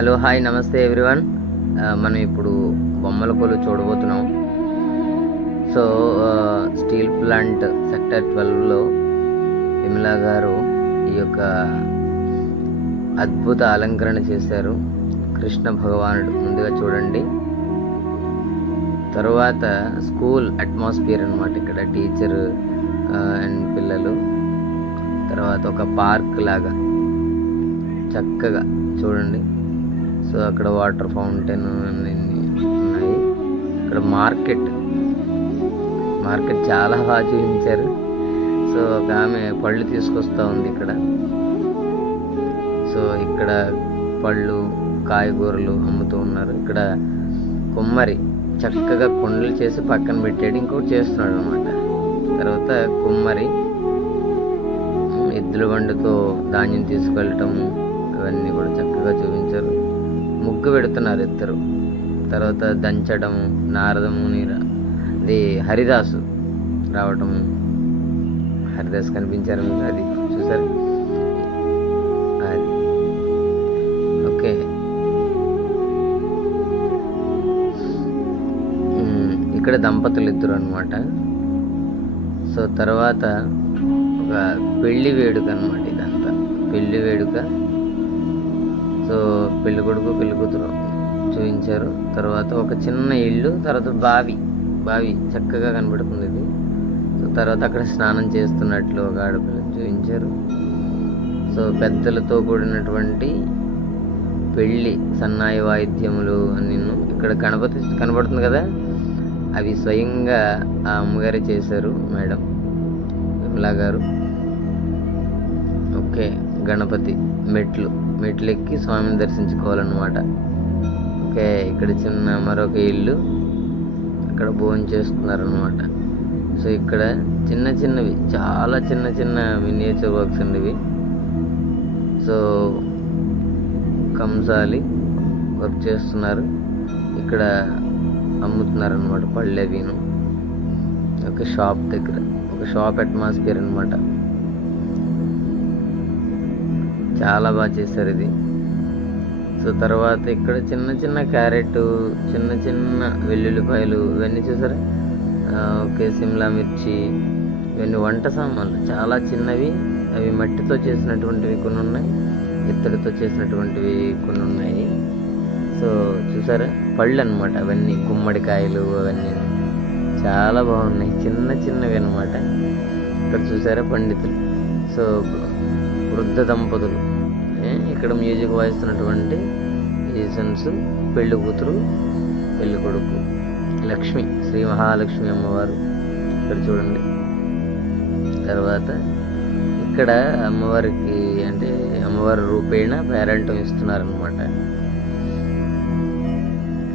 Hello, hi, నమస్తే everyone. మనం ఇప్పుడు బొమ్మల కొలు చూడబోతున్నాం. So steel plant sector 12లో Vimala గారు ఈ యొక్క అద్భుత అలంకరణ చేశారు. కృష్ణ భగవానుడు ముందుగా చూడండి. తర్వాత స్కూల్ అట్మాస్ఫియర్ అనమాట. ఇక్కడ టీచర్ అండ్ పిల్లలు. తర్వాత ఒక పార్క్ లాగా చక్కగా చూడండి. సో అక్కడ వాటర్ ఫౌంటైన్ అన్నీ ఉన్నాయి. ఇక్కడ మార్కెట్ చాలా బాగా చూపించారు. సో ఒక ఆమె పళ్ళు తీసుకొస్తూ ఉంది ఇక్కడ. సో ఇక్కడ పళ్ళు కాయగూరలు అమ్ముతూ ఉన్నారు. ఇక్కడ కుమ్మరి చక్కగా కుండలు చేసి పక్కన పెట్టాడు, ఇంకోటి చేస్తున్నాడు అనమాట. తర్వాత కుమ్మరి ఎద్దుల బండితో ధాన్యం తీసుకెళ్ళటము అవన్నీ కూడా చక్కగా చూపించారు. ముగ్గు పెడుతున్నారు ఇద్దరు. తర్వాత దంచడము, నారదము అది హరిదాసు రావటము. హరిదాస్ కనిపించారు మీకు, అది చూసారు. అది ఓకే. ఇక్కడ దంపతులు ఇద్దరు అనమాట. సో తర్వాత ఒక పెళ్లి వేడుక అనమాట. ఇదంతా పెళ్లి వేడుక. సో పెళ్లి కొడుకు పెళ్లి కూతురు చూపించారు. తర్వాత ఒక చిన్న ఇల్లు, తర్వాత బావి చక్కగా కనబడుతుంది ఇది. సో తర్వాత అక్కడ స్నానం చేస్తున్నట్లు ఒక ఆడపిల్లని చూపించారు. సో పెద్దలతో కూడినటువంటి పెళ్ళి సన్నాయి వాయిద్యములు అన్నీ. ఇక్కడ గణపతి కనబడుతుంది కదా, అవి స్వయంగా ఆ అమ్మగారే చేశారు, మేడం విమలా గారు. ఓకే. గణపతి మెట్లు ఎక్కి స్వామిని దర్శించుకోవాలన్నమాట. ఓకే. ఇక్కడ చిన్న మరొక ఇల్లు, అక్కడ భోజనం చేస్తున్నారనమాట. సో ఇక్కడ చిన్నవి చాలా చిన్న మినియేచర్ వర్క్స్ అండి ఇవి. సో కంసాలి వర్క్ చేస్తున్నారు. ఇక్కడ అమ్ముతున్నారు అనమాట పళ్ళు అవిను. ఒక షాప్ దగ్గర, ఒక షాప్ అట్మాస్ఫియర్ అనమాట. చాలా బాగా చేశారు ఇది. సో తర్వాత ఇక్కడ చిన్న క్యారెట్, చిన్న వెల్లుల్లిపాయలు ఇవన్నీ చూసారా. ఓకే. సిమ్లా మిర్చి, ఇవన్నీ వంట సామాన్లు చాలా చిన్నవి. అవి మట్టితో చేసినటువంటివి కొన్ని ఉన్నాయి, ఇత్తడితో చేసినటువంటివి కొన్ని ఉన్నాయి. సో చూసారా, పళ్ళు అనమాట అవన్నీ. గుమ్మడికాయలు అవన్నీ చాలా బాగున్నాయి, చిన్నవి అనమాట. ఇక్కడ చూసారా పండితులు. సో వృద్ధ దంపతులు. ఇక్కడ మ్యూజిక్ వాయిస్తున్నటువంటి మ్యూజిషియన్స్, పెళ్లి కూతురు పెళ్లి కొడుకు. లక్ష్మి, శ్రీ మహాలక్ష్మి అమ్మవారు ఇక్కడ చూడండి. తర్వాత ఇక్కడ అమ్మవారికి అంటే అమ్మవారి రూపేణ పేరెంటం ఇస్తున్నారనమాట.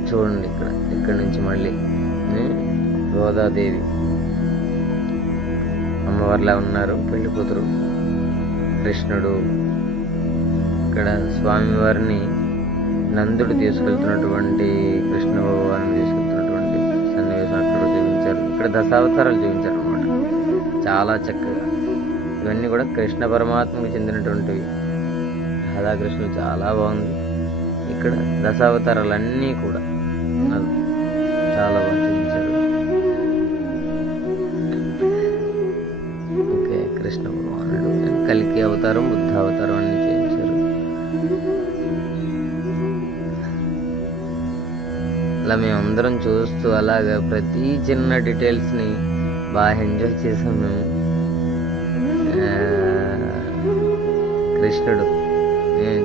చూడండి ఇక్కడ నుంచి మళ్ళీ గోదాదేవి అమ్మవారిలా ఉన్నారు, పెళ్లి కూతురు. కృష్ణుడు. ఇక్కడ స్వామివారిని నందుడు తీసుకెళ్తున్నటువంటి, కృష్ణ భగవాన్ని తీసుకెళ్తున్నటువంటి సన్నివేశం అక్కడ చూపించారు. ఇక్కడ దశావతారాలు చూపించారు అనమాట చాలా చక్కగా. ఇవన్నీ కూడా కృష్ణ పరమాత్మకు చెందినటువంటివి. రాధాకృష్ణులు చాలా బాగుంది. ఇక్కడ దశావతారాలన్నీ కూడా చాలా బాగా చూపించారు. ఓకే. కృష్ణ భగవానుడు, కల్కి అవతారం, బుద్ధ అవతారం అన్ని చూపించారు. అలా మేమందరం చూస్తూ అలాగా ప్రతి చిన్న డీటెయిల్స్ని బాగా ఎంజాయ్ చేసాం మేము. కృష్ణుడు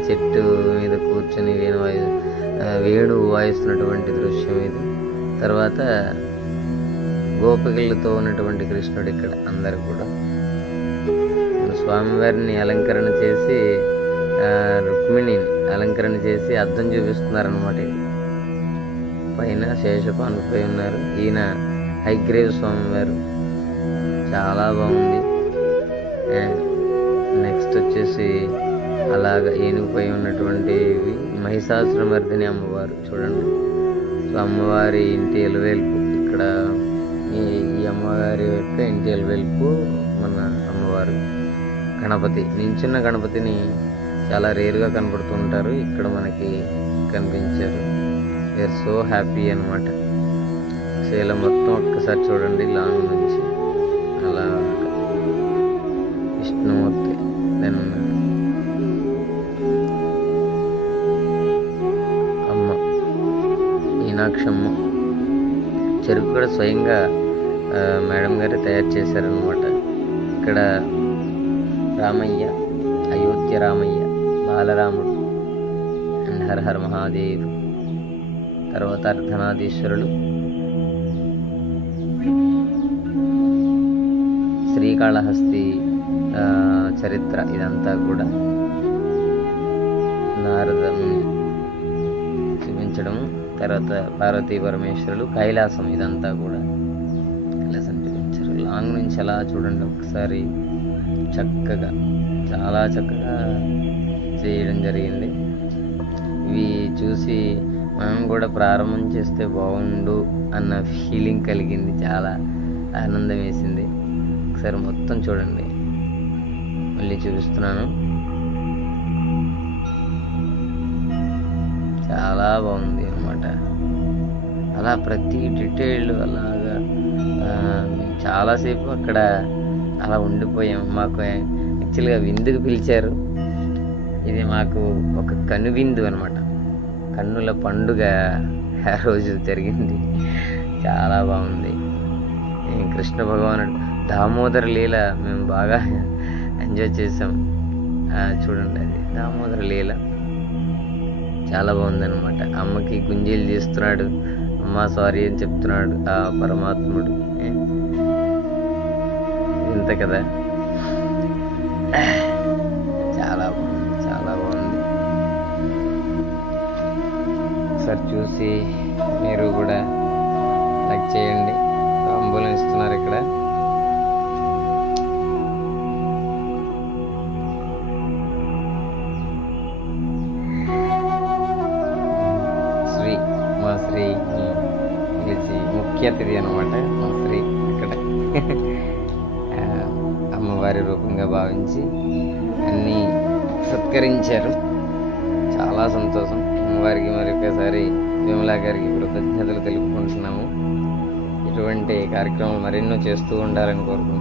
చెట్టు మీద కూర్చొని వేణు వాయిస్తున్నటువంటి దృశ్యం ఇది. తర్వాత గోపికలతో ఉన్నటువంటి కృష్ణుడు ఇక్కడ అందరు కూడా. స్వామివారిని అలంకరణ చేసి, రుక్మిణిని అలంకరణ చేసి అద్దం చూపిస్తున్నారనమాట. పైన శేషపానుపై ఉన్నారు. ఈయన హైగ్రీవ స్వామి వారు. చాలా బాగుంది. నెక్స్ట్ వచ్చేసి అలాగ ఏనుగుపై ఉన్నటువంటి మహిషాసురమర్దిని అమ్మవారు చూడండి. సో అమ్మవారి ఇంటి ఎలువేల్పు ఇక్కడ. ఈ అమ్మవారి యొక్క ఇంటి ఎలువేల్పు మన అమ్మవారు. గణపతి, నించున్న గణపతిని చాలా రేరుగా కనబడుతూ ఉంటారు. ఇక్కడ మనకి కనిపించారు. వీఆర్ సో హ్యాపీ అనమాట. సో ఇలా మొత్తం ఒక్కసారి చూడండి లాంగ్ నుంచి. అలా విష్ణుమూర్తి, దెన్ అమ్మ మీనాక్షమ్మ. చెరుకు కూడా స్వయంగా మేడం గారు తయారు చేశారనమాట. ఇక్కడ రామయ్య, అయోధ్య రామయ్య, బాలరాముడు అండ్ హర హర మహాదేవ్, తర్వాత అర్ధనాదీశ్వరులు, శ్రీకాళహస్తి చరిత్ర ఇదంతా కూడా నారదముని చూపించడం, తర్వాత పార్వతీ పరమేశ్వరులు, కైలాసం ఇదంతా కూడా కైలాసం చూపించారు. లాంగ్ నుంచి అలా చూడండి ఒకసారి. చక్కగా, చాలా చక్కగా చేయడం జరిగింది. ఇవి చూసి మనం కూడా ప్రారంభం చేస్తే బాగుండు అన్న ఫీలింగ్ కలిగింది. చాలా ఆనందం వేసింది. ఒకసారి మొత్తం చూడండి, మళ్ళీ చూపిస్తున్నాను. చాలా బాగుంది అనమాట. అలా ప్రతి డీటెయిల్ అలాగా చాలాసేపు అక్కడ అలా ఉండిపోయాం. మాకు యాక్చువల్గా విందుకు పిలిచారు. ఇది మాకు ఒక కనువిందు అనమాట. కన్నుల పండుగ ఆ రోజు జరిగింది. చాలా బాగుంది. కృష్ణ భగవానుడు దామోదర లీల మేము బాగా ఎంజాయ్ చేసాం. చూడండి, అది దామోదర లీల చాలా బాగుందన్నమాట. అమ్మకి గుంజీలు తీస్తున్నాడు, అమ్మ సారీ అని చెప్తున్నాడు ఆ పరమాత్ముడు. ఇంత కదా, చాలా బాగుంది, చాలా బాగుంది. ఒకసారి చూసి మీరు కూడా లైక్ చేయండి. తాంబూలం ఇస్తున్నారు ఇక్కడ. మా శ్రీ పిలిచి ముఖ్య అతిథి అనమాట. మా శ్రీ ఇక్కడ అమ్మవారి రూపంగా భావించి అన్నీ సత్కరించారు. చాలా సంతోషం. అమ్మవారికి మరొకసారి విమలా గారికి కృతజ్ఞతలు తెలుపుకుంటున్నాము. ఇటువంటి కార్యక్రమాలు మరెన్నో చేస్తూ ఉండాలని కోరుకుంటున్నాము.